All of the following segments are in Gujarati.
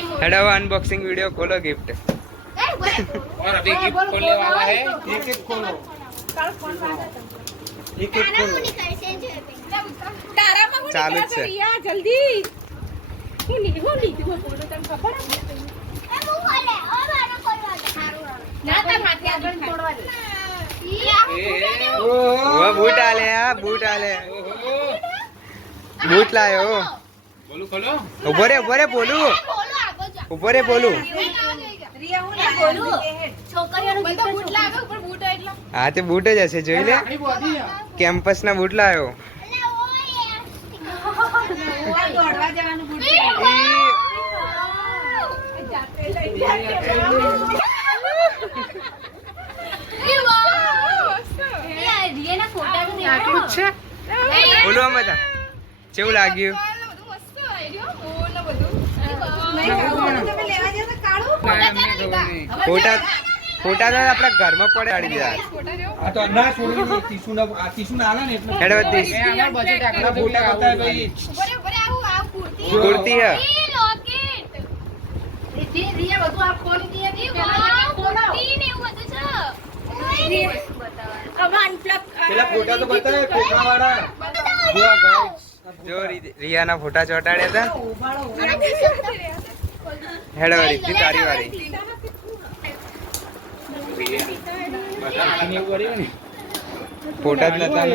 हेडो अनबॉक्सिंग वीडियो खोलो गिफ्ट और अभी गिफ्ट खोलने वाला है। एक एक खोलो, एक एक खोलो। चालू છે જલ્દી હું લીધું ફોટો તને ખબર ના તાર માથે આગળ તોડવા દે वो बूट आले हाँ बूट आले बूट लायो बोलू खोलो। ऊपर है बोलू ऊपर है बोलू हाँ तो बूट ज हशे જોઈ લે કેમ્પસ ના બૂટ લાયો બોલો આમ બધા કેવું લાગ્યું ફોટા ફોટા તો આપણા ઘરમાં પડે આડી જાય આ તો ના છોડી ટીસુ ના આ ટીસુ ના આલે ને એટલે હેડો બધી આના બજેટ આખા ફોટા બતાય ભાઈ કુર્તી હે પેલા ફોટા તો બતાય કોકરા વાળા જો આ ગાઈસ જો રિયાના ફોટા ચોટાડ્યા હતા હેડો રીતિ તારી વારી ફોટા જ નતા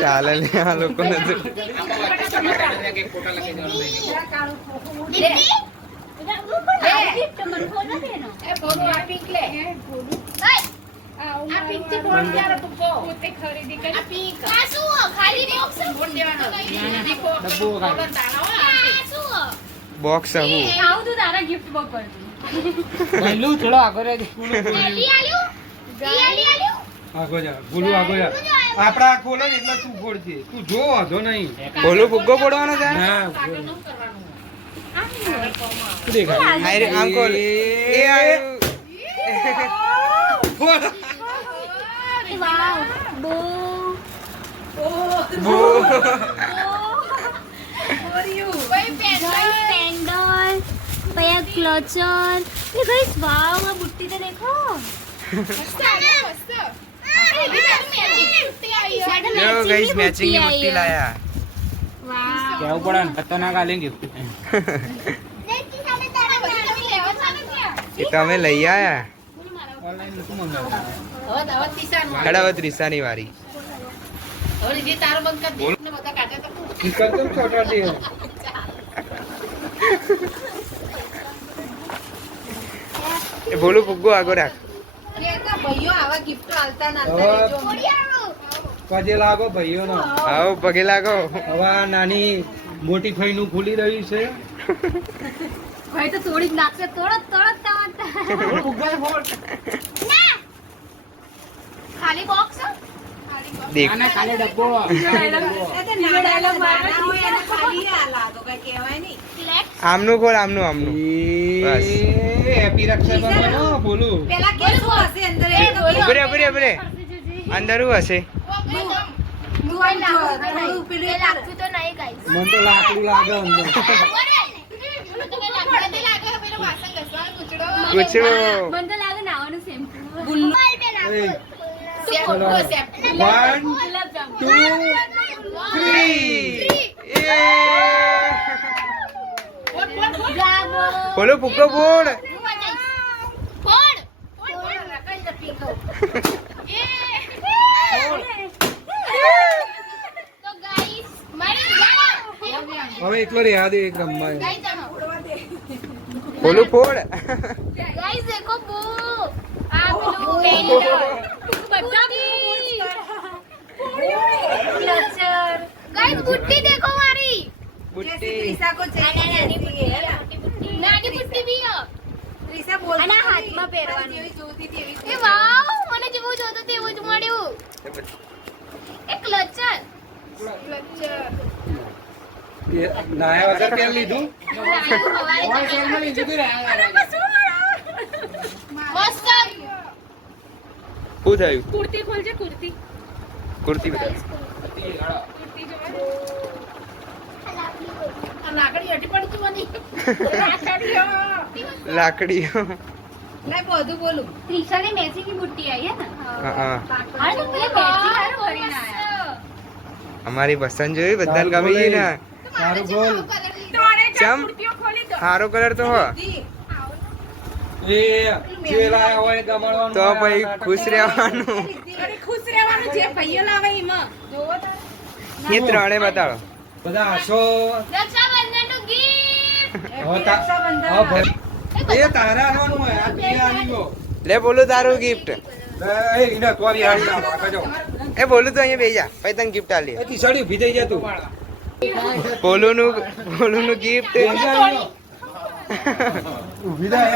ચાલે ને આ લોકો ને બોક્સ હું પહેલું થોડો આગળ આગો જા બોલું આગો જા આપડા ખોલો ને એટલે તું ફોડજે તું જો વાંધો નહીં બોલું ફુગ્ગો પડવાનો છે ના તું દેખાય હાય રે આમ ખોલ એ આયું બો क्लचर गाइस वाओ मैं बुट्टी तो देखो જો ગાઈસ મેચિંગ ની બુટ્ટી લાયા કેવું પડે ને ખતરનાક આલે ગિફ્ટ એ તમે લઈ આયા ઓનલાઈન શું મંગાવ્યું હેડા ત્રીસાની વારી નિકલ તો છોટા દે એ બોલું ફુગ્ગો આગો રાખ પજે લાગો ભાઈઓ નો આવો પગે લાગો હવે આ નાની મોટી ફઈ નું ખુલી રહ્યું છે ભાઈ તો થોડીક નાખશે તોડત ખાલી બોક્સ દેખ ખાલી ડબ્બો આમનું ખોલ આમનું આમનું બસ હેપી રક્ષાબંધન હો બોલું ઉભરે ઉભરે ઉભરે અંદર હું હશે મને તો લાકડું લાગે અંદર પૂછો મને તો લાગે નાવાનું શેમ્પુ એ, ચલો 1 2 3 બોલો ફુગ્ગો બોલ હવે એકલો રહ્યા દે એક રમવા બોલું ફોડ गाइस देखो वो आप लोग क्लचर गाइस बुट्टी देखो हमारी બુટ્ટી નાની બુટ્ટી બી અને હાથમાં પહેરવાની એ વાવ મને જેવું જોતો તેવું જ મળ્યું એ ક્લચર નાયા વગર કેમ લીધું મસ્ત શું થયું કુર્તી ખોલજે કુર્તી કુર્તી બતાવ કુર્તી જોવા લાકડીઓ ત્રિશાની મેસી की बुट्टी आई है ना હા अरे तो ये मैसी हारो भरीने आया અમારી પસંદ જોઈ બધાને ગમી ગઈ ને સારું બોલ ચમ સારો કલર તો હો એ જે લાયા હોય ગમડવાનું તો પછી ખુશ રહેવાનું ખુશ રહેવાનું જે ભાઈઓ લાવે એમાં એ ત્રણે બતાડો બધા આશો रक्षाबंधन નું gift એ તારા આનવાનું હોય આ બીજા આનીઓ લે બોલું તારું ગિફ્ટ એ ઇને તો આવી હાડી ના કાજો એ બોલું તો અહીંયા બેસી જા પછી તને ગિફ્ટ આલી એ ટીશર્ટ ઉભી થઈ જા તું બોલું નું ગિફ્ટ ઉભી થા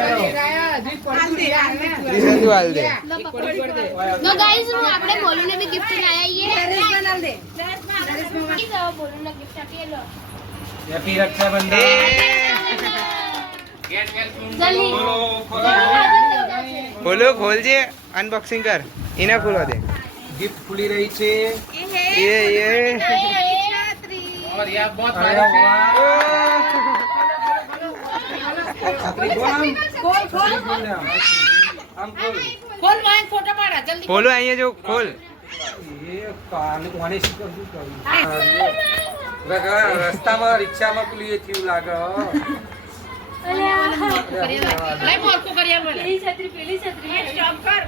યાર તું હાલ દે नो गाइस હું આપણે બોલુને भी गिफ्ट લાયા ये બોલુને गिफ्ट આપીએ લો હેપી રક્ષાબંધન જલ્દી બોલો ખોલજે અનબોક્સિંગ કર એને ખોલો દે ગિફ્ટ ખુલી રહી છે ये और यार बहुत सारे छतरी खोल हम खोल ખોલ માં ફોટો પાડા જલ્દી ખોલો અહીંયા જો ખોલ ये कान कोने से कर दूं रगा रस्ताમાં રિક્ષામાં પેલી એ થયું લાગે લઈ મોરકો કર્યા બોલે પેલી છત્રી સ્ટોપ કર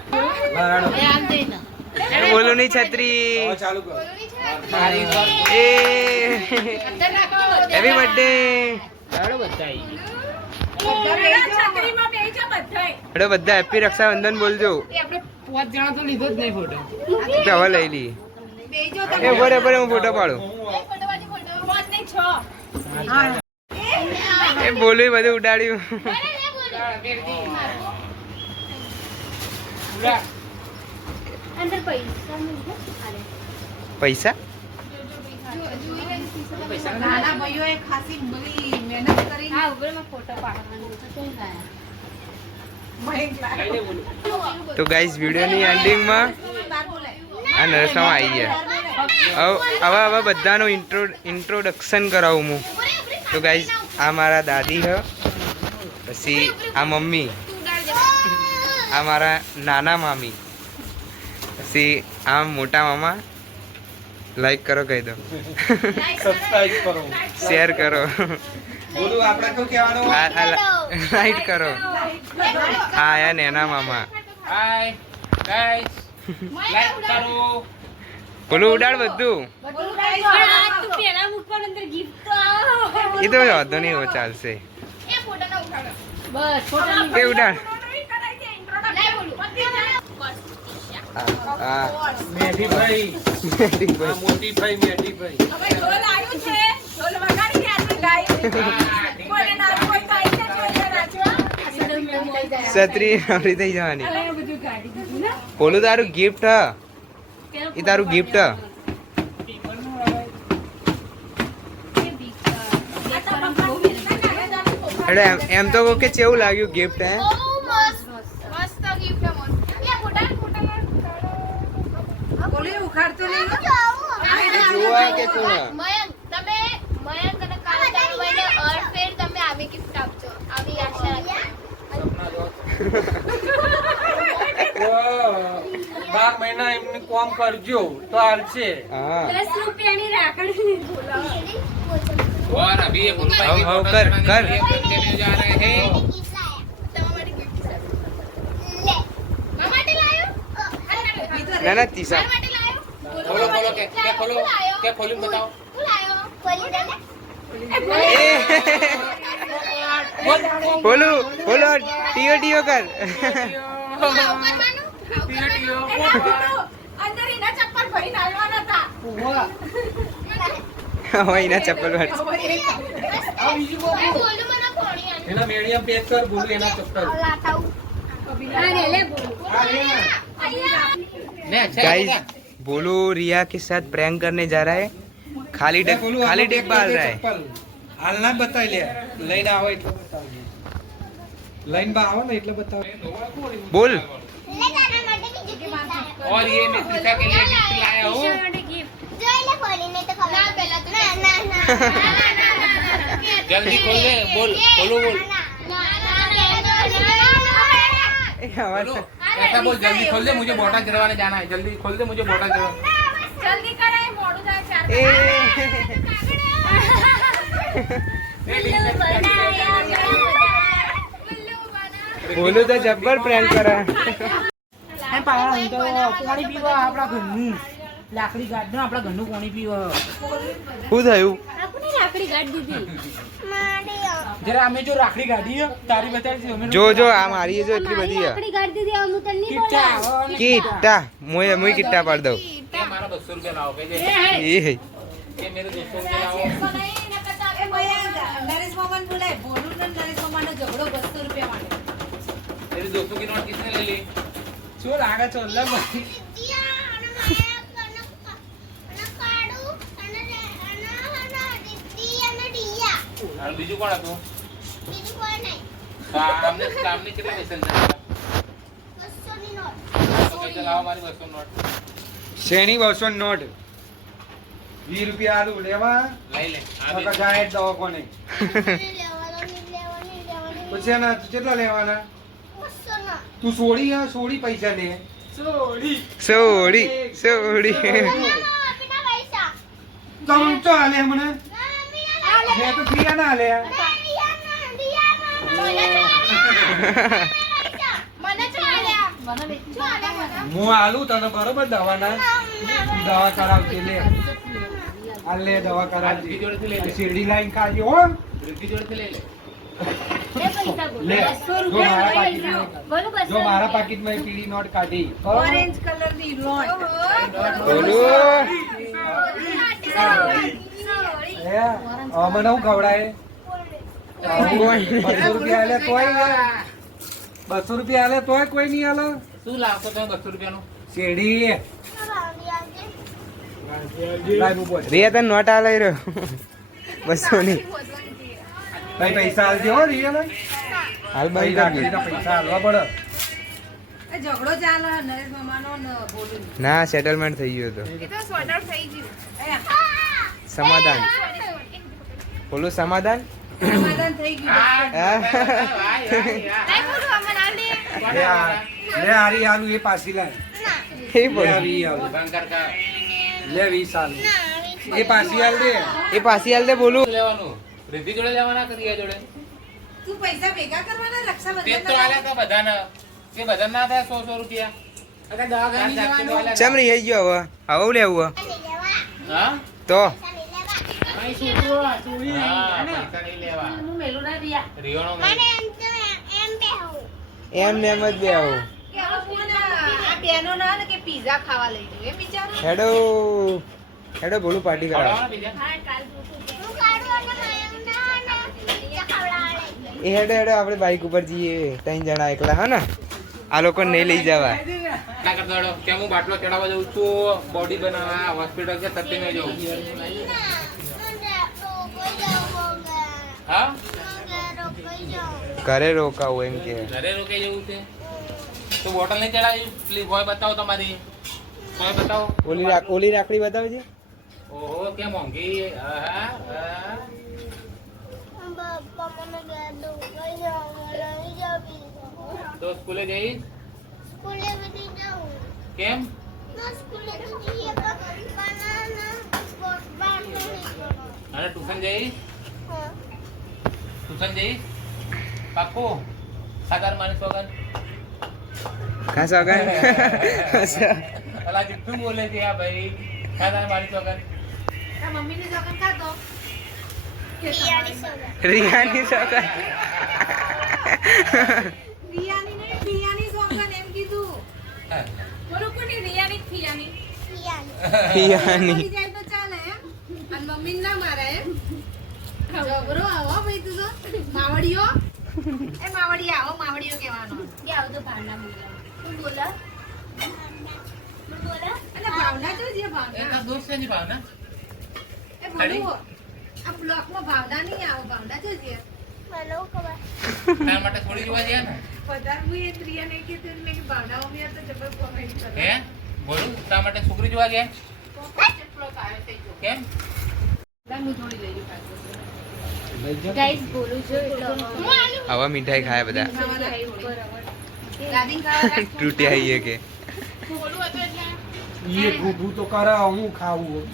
આમ દે ના બોલો ની છત્રી ચાલુ કર એ અંદર રાખો હેપી બર્થડે છત્રીમાં બેસજો બધાય હેડો બધા હેપી રક્ષાબંધન બોલજો આપણે 5 જણા તો લીધો જ નહીં ફોટો તો હવે લઈ લઈએ બેસજો એ બરાબર હું ફોટો પાડું પાંચ નહીં 6 એ બોલું બધું ઉડાડ્યું અંદર પૈસા મિલશે અરે પૈસા નાના ભાઈઓએ ખાસી બધી મહેનત કરી હા ઉપર માં ફોટો પાડવાનો તો કેમ લાયા તો ગાઈઝ વિડીયોની એન્ડિંગમાં આ નરસામાં આવી ગયા હવે બધાનું ઇન્ટ્રોડક્શન કરાવું હું તો ગાઈઝ આ મારા દાદી હ પછી આ મમ્મી આ મારા નાના મામી પછી આ મોટા મામા લાઈક કરો કહી દો સબસ્ક્રાઇબ કરો શેર કરો બોલું આપણે તો કહેવાનું લાઈક કરો આ આયા નેના મામા હાય ગાઈસ લાઈક કરો બોલું ઉડાડ બધું બોલું ગાઈસ તું પેલા મુખ પર અંદર ગિફ્ટ તો એ તો વાંધો નહીં એવો ચાલશે એ ફોટો ના ઉઠાડો બસ ફોટો એ ઉડાડ લઈ બોલું હા મેઠી ભાઈ આ મોટી ભાઈ મેઠી ભાઈ હવે ઢોલ આવ્યું છે ઢોલ વગાડી દે આપણે ગાઈ કોને ના કોઈ કાઈ છે જોઈએ નાચવા છત્રી નવરી થઈ જવાની બધું ગાડી દીધું ને બોલું તારું ગિફ્ટ હ એ તારું ગિફ્ટ હ એટલે એમ તો કહું કે કેવું લાગ્યું ગિફ્ટ હે બહુ મસ્ત મસ્ત ગિફ્ટ મસ્ત એ ફોટા બોલે ઉખાડતો નહીં જોવા કે ચૂના મયંક તમે મયંક અને કાળા ભાઈને અર ફેર તમે આવી ગિફ્ટ આપજો આવી આશા રાખીએ 12 મહિના એમને કામ કરજો તો હાલશે હા 10 રૂપિયાની રાખડી और अभी ये बोल हाउ हाउ कर कर देने जा रहे हैं ના ના તીસા खोलो खोलो क्या खोलो क्या खोलूं बताओ બોલું બોલો ટીઓ ટીઓ કર અંદર એના ચપ્પલ ભરીને આવવાના હતા હવે એના ચપ્પલ વાર એના મેડિયમ પેક કર બોલું એના ચપ્પલ मैं अच्छा गाइस बोलू रिया के साथ प्रैंक करने जा रहा है खाली डेक बाल रहा है હાલ ના બતાવી લે લઈને આવો એટલે બતાવી લઈને બા આવો ને એટલે બતાવો बोल और ये मैं त्रिषा के लिए गिफ्ट लाया हूँ ના પેલા તો जल्दी खोल दे बोल खोलो बोल એ આવાજ बोलो ऐसा बोल जल्दी खोल दे मुझे बोटा गिरवाने जाना है जल्दी खोल दे मुझे बोटा गिरवा જલ્દી કરાય મોડું થાય ચાર એ બોલું તો જબ્બર પ્રેન્ક કરે પાણી પીવા આપણા ઘરનું લાકડી ગાઢ આપણા ઘરનું પાણી પીવા શું થયું જરા અમે જો રાખડી ગાઢી તારી બતાડી અમે જો જો આ મારી જો એટલી બધી હે કીટા મોય મોય કીટા પાડ દઉં ये हमारा 200 रुपया लाओ कह दे એ હે ये मेरे 200 रुपया लाओ નરેશ મામાને બોલાય બોલું ને નરેશ મામાનો ઝઘડો 200 રૂપિયા માટે मेरे 200 की नोट किसने ले ली શું લાગે છે અલ્લા और बीजू कौन હતું हमने सामने कितने पैसे दिए तो कैसे लाओ हमारी 200 नोट શેની 200 નોટ 20 રૂપિયા આલુ લેવા ले ले નકર જાય દવાખાને પછી એના કેટલા લેવાના તું સોડી પૈસા લે સોડી સોડી ચમચો આલે મને મેં તો ક્રિયા ના આલે હું આલું તને બરોબર દવા કરાવતી લે આ લે દવા કરાવતી શેરડી લાઈન ખાલી હો रिद्धि जोड़ से ले ले લે જો મારા પાકીટમાં એ પીળી નોટ કાઢી ઓરેન્જ કલરની નોટ બોલું મને હું ખવડાય 200 રૂપિયા આલે તોય 200 રૂપિયા આલે તોય કોઈ નહીં આલે तू लाखो तो 200 रुपया नो શેરડી લાઈ હું બોલ રિયા તને નોટ આ લઈ રહ્યો 200 ની ભાઈ પૈસા આલજો હો રિયલ હાલ ભાઈ બંધ કરી રાખીને પૈસા આલવા પડે એ ઝઘડો ચાલે નરેશ મામાનો ને બોલું ના સેટલમેન્ટ થઈ ગયું તો એ તો સોર્ટ આઉટ થઈ ગયું સમાધાન બોલું સમાધાન સમાધાન થઈ ગયું લે આરી આલુ એ પાછી લાય એ લે બોલું આવી આલુ બંકર का લે 20 આલુ એ પાછી આલ દે એ પાછી હાલ દે બોલું લેવાનું रिद्धि जोड़े લેવાના કરીયા જોડે તું પૈસા ભેગા કરવાના તે રક્ષાબંધન તો આલે તો બધાને કે બધા ના થાય 100 રૂપિયા અરે દવાખાને જવાનું ચમ રહી ગયો હવે હવે લેવું હા તો ભાઈ છોકરો ચોરી હા નહીં પૈસા નહીં લેવા નું મેલું ના રિયા રિયોનો મેં એમ ને એમ જ બે આવું કે આ બેનો ના ને કે પિઝા ખાવા લઈ ગયો એ બિચારો હેડો હેડો બોલું પાર્ટી કરાવ ખવડાવવાના બીજા એ હેડો હેડો આપણે બાઇક ઉપર જઈએ 3 જણા એકલા હા ને આ લોકો નહીં લઈ જવા ના કરતો હેડો કે હું બાટલો ચડાવવા જઉં છું બોડી બનાવવા હોસ્પિટલ કે સત્યમાં જઉં હા ઘરે રોકાવું એમ કે ઘરે રોકાઈ જવું છે તો બોટલ નહીં ચડાવી પ્લીઝ બોય બતાવો તમારી બોય બતાવો ઓલી રાખડી બતાવજે ઓહો કે મોંઘી હા હા તો સ્કૂલે જઈશ કેમ અને ટ્યુશન જઈશ ટ્યુશન જઈશ પાક્કું સાગર માની સોગન ખાસ આગળ અલા જુઠ્ઠું બોલે છે આ ભાઈ સાગર માની સોગન તારા મમ્મીની જોગન ખાતો રિયાની સાથે રિયાની ને રિયાની જોગન એમ કીધું બોલું કોની રિયાની ફિયાની રિયાની મરી જાય તો ચાલે એમ અને મમ્મી ના મારે એમ જબરો આવો ભાઈ તું તો માવડીઓ એ માવડી આવો માવડીઓ કહેવાનો કે આવ તો ભાવના બોલા તું બોલા અને ભાવના જો જે ભાવના એના દોસ્ત છે ની ભાવના એ ભણવું આ બ્લોકમાં ભાવના નહીં આવો ભાવના જો જે તારા માટે થોડી જોવા જઈએ ને પધાર હું એ પ્રિયાને કીધું મેં કે ભાવના ઉમી તો જબર કોમેન્ટ કરે હે બોલું તારા માટે છોકરી જોવા ગયા કેટલો કાયો થઈ ગયો કેમ લાય હું થોડી લઈ લઉં પાછું લઈ જા. ગાઈસ બોલું છું એટલે હું આલુ હવે મીઠાઈ ખાય બધા દાદીને ખાવા તૂટી આવીએ કે બોલું હતું એટલે ઈ ઊભું તો કરે હું ખાવું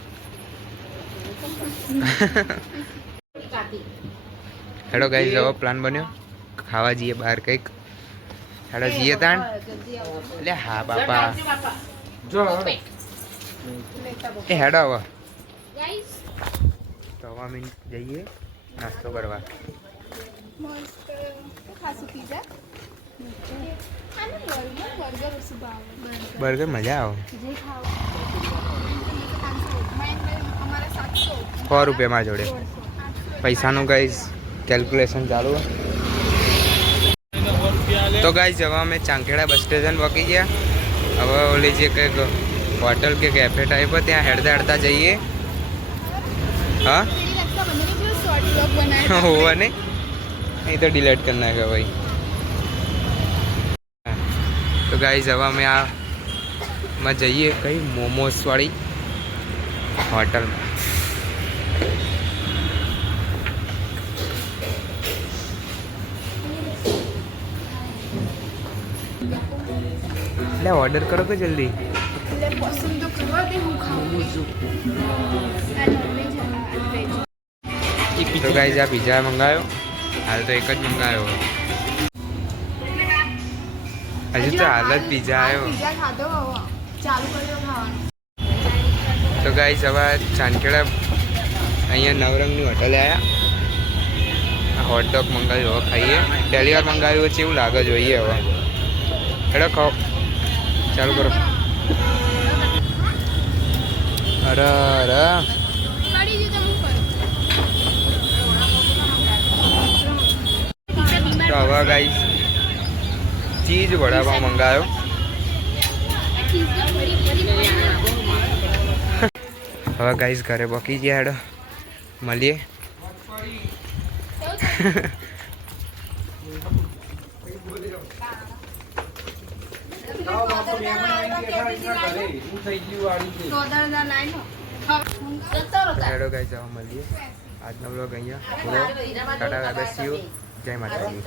હેડો ગાઈસ હવે પ્લાન બન્યો ખાવા જઈએ બહાર કંઈક હેડો જઈએ તાણ એટલે હા બાપા જો એ હેડો હવે ગાઈસ તો હવે અમે જઈએ નાસ્તો કરવા મસ્ત ખાસું પીઝા આને બર્ગર ઓછું ભાવે બર્ગર મજા આવે જે અમારા 700 100 રૂપિયામાં જોડે પૈસાનું ગાઈસ કેલ્ક્યુલેશન ચાલુ હોય. તો ગાઈસ હવે અમે ચાંખેડા બસ સ્ટેશન પહોંચી ગયા. હવે ઓલી જે કંઈક હોટલ કે કેફે ટાઈપ હોય ત્યાં હેડતા હેડતા જઈએ. હા હોવા નહીં અહીં તો ડિલેટ કરી નાખ્યો ભાઈ. તો ગાઈસ હવે અમે આમાં જઈએ કઈ મોમોસ વાળી હોટલમાં. એટલે ઓર્ડર કરો કે જલ્દી. પસંદ તો કરવા દે હું ખાવું છું તો ગાઈસ આ પિઝા મંગાવ્યો હાલ તો એક જ મંગાવ્યો હજુ તો હાલ જ પિઝા આવ્યો. પીઝા ખાધો હવે ચાલુ કર્યો ખાવાનું. તો ગાઈસ હવે ચાંદખેડા અહીંયા નવરંગની હોટલે આવ્યા. હોટડોગ મંગાવ્યું હવે ખાઈએ. પહેલી વાર મંગાવ્યું છે એવું લાગે જોઈએ હવે. હેડો ખાઓ ચાલુ કરો. અરે અરે પડી ગયું તો હું કરું. તો હવે ગાઈસ ચીઝ વડાપાવ મંગાવ્યો. હવે ગાઈસ ઘરે પહોંચી ગયા. હેડો મળીએ. હું થઈ ગયું વાળી છે. હેડો ગાઈસ હવે મળીએ. આજનો બ્લોગ અહીંયા પૂરો. Tata bye bye see you. જય માતાજી.